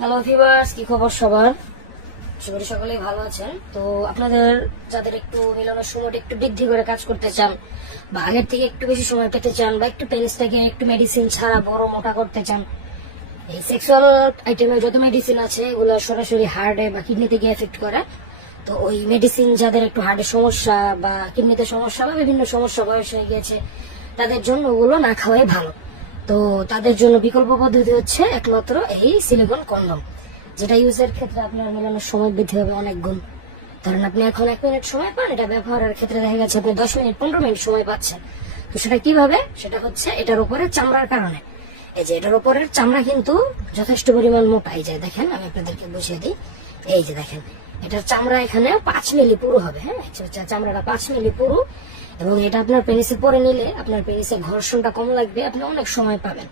Hello viewers, কি খবর সবার? আশা করি সকলেই ভালো আছেন। তো আপনাদের যাদের একটু মিলনের সময়টা একটু বৃদ্ধি করে কাজ করতে চান, বা আগের থেকে একটু বেশি সময় পেতে চান, বা একটু পেনিসটাকে একটু মেডিসিন ছাড়া বড় মোটা করতে চান, এই সেক্সুয়াল আইটেমে যত মেডিসিন আছে এগুলো সরাসরি হার্টে বা কিডনিতে গিয়ে এফেক্ট করে। তো ওই মেডিসিন যাদের একটু হার্টের সমস্যা বা কিডনিতে সমস্যা বা বিভিন্ন সমস্যা বয়স হয়ে গেছে, তাদের জন্য ওগুলো না খাওয়াই ভালো। তো তাদের জন্য বিকল্প পদ্ধতি হচ্ছে একমাত্র এই সিলিকন কন্ডম, যেটা ইউজের ক্ষেত্রে আপনার মেলানোর সময় বৃদ্ধি হবে অনেক গুণ। ধরেন আপনি এখন 1 মিনিট সময় পান, এটা ব্যবহারের ক্ষেত্রে দেখা গেছে আপনি 10 মিনিট 15 মিনিট সময় পাচ্ছেন। তো সেটা কিভাবে? সেটা হচ্ছে এটার উপরে চামড়ার কারণে। এই যে এটার উপরের চামড়া কিন্তু যথেষ্ট পরিমাণ মোটা। এই যে দেখেন, আমি আপনাদেরকে বুঝিয়ে দিই। এই যে দেখেন, এটার চামড়া এখানে 5 মিলি পুরু হবে। হ্যাঁ, চামড়াটা 5 মিলি পুরু, এবং এটা আপনার পেনিসে পরে নিলে আপনার পেনিসে ঘর্ষণটা কম লাগবে, আপনি অনেক সময় পাবেন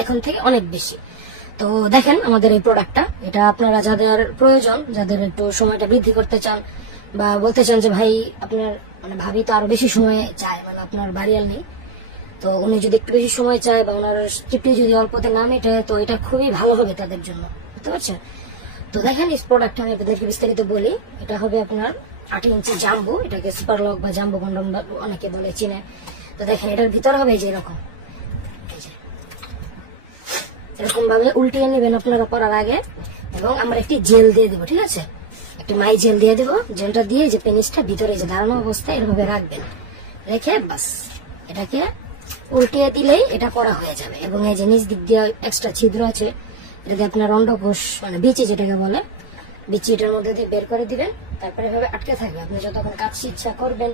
এখন থেকে অনেক বেশি। তো দেখেন আমাদের এই প্রোডাক্টটা, এটা আপনারা যাদের প্রয়োজন, যাদের একটু সময়টা বৃদ্ধি করতে চান, বা বলতে চান যে ভাই আপনার মানে ভাবি তো আরো বেশি সময় চায়, মানে আপনার বাড়িয়াল নেই, তো উনি যদি একটু বেশি সময় চায় বা ওনার তৃপ্তি যদি অল্পতে না মেটে, তো এটা খুবই ভালো হবে তাদের জন্য। বুঝতে পারছেন? তো দেখেন এই প্রোডাক্টটা আমি আপনাদেরকে বিস্তারিত বলি। এটা হবে আপনার 8 ইঞ্চি জাম্বো, এটাকে সুপার লক বা জাম্বো কন্ডম অনেকে বলে চিনে। তো দেখেন এটার ভিতর হবে যে এরকম, এরকম ভাবে উল্টিয়ে নেবেন আপনারা পরার আগে, এবং আমরা একটি জেল দিয়ে দেবো। ঠিক আছে, একটি মাই জেল দিয়ে দেবো। জেলটা দিয়ে যে পেনিসটা ভিতরে যে দাঁড়ানো অবস্থায় এভাবে রাখবেন, রেখে বাস এটাকে উল্টিয়ে দিলেই এটা করা হয়ে যাবে। এবং এই যে নিচ দিক দিয়ে এক্সট্রা ছিদ্র আছে, এটাকে আপনার অন্ডকোষ মানে বিচি যেটাকে বলে, বিচি এটার মধ্যে দিয়ে বের করে দিবেন। তারপরে এভাবে আটকে থাকবে, আপনি যতক্ষণ কাজ ইচ্ছা করবেন,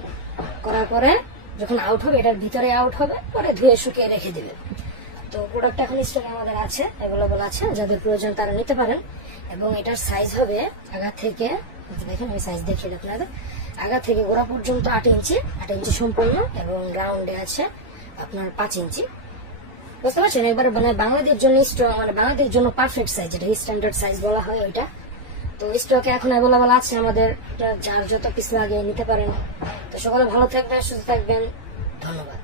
করার পরে যখন আউট হবে, এটার ভিতরে আউট হবে, পরে ধুয়ে শুকিয়ে রেখে দিবেন। তো প্রোডাক্ট এখন স্টকে আমাদের আছে, অ্যাভেলেবল আছে, যাদের প্রয়োজন তারা নিতে পারেন। এবং এটার সাইজ হবে আগা থেকে, দেখেন আমি সাইজ দেখিয়ে দিই আপনাদের, আগা থেকে গোড়া পর্যন্ত 8 ইঞ্চি, 8 ইঞ্চি সম্পূর্ণ, এবং রাউন্ডে আছে আপনার 5 ইঞ্চি। বুঝতে পারছেন? এবার মানে বাংলাদেশের জন্য মানে বাংলাদেশের জন্য পারফেক্ট সাইজ, যেটা স্ট্যান্ডার্ড সাইজ বলা হয় ওইটা। তো স্টকে এখন অ্যাভেলেবল আছে আমাদের, যার যত পিস লাগে নিতে পারেন। তো সকলে ভালো থাকবেন, সুস্থ থাকবেন, ধন্যবাদ।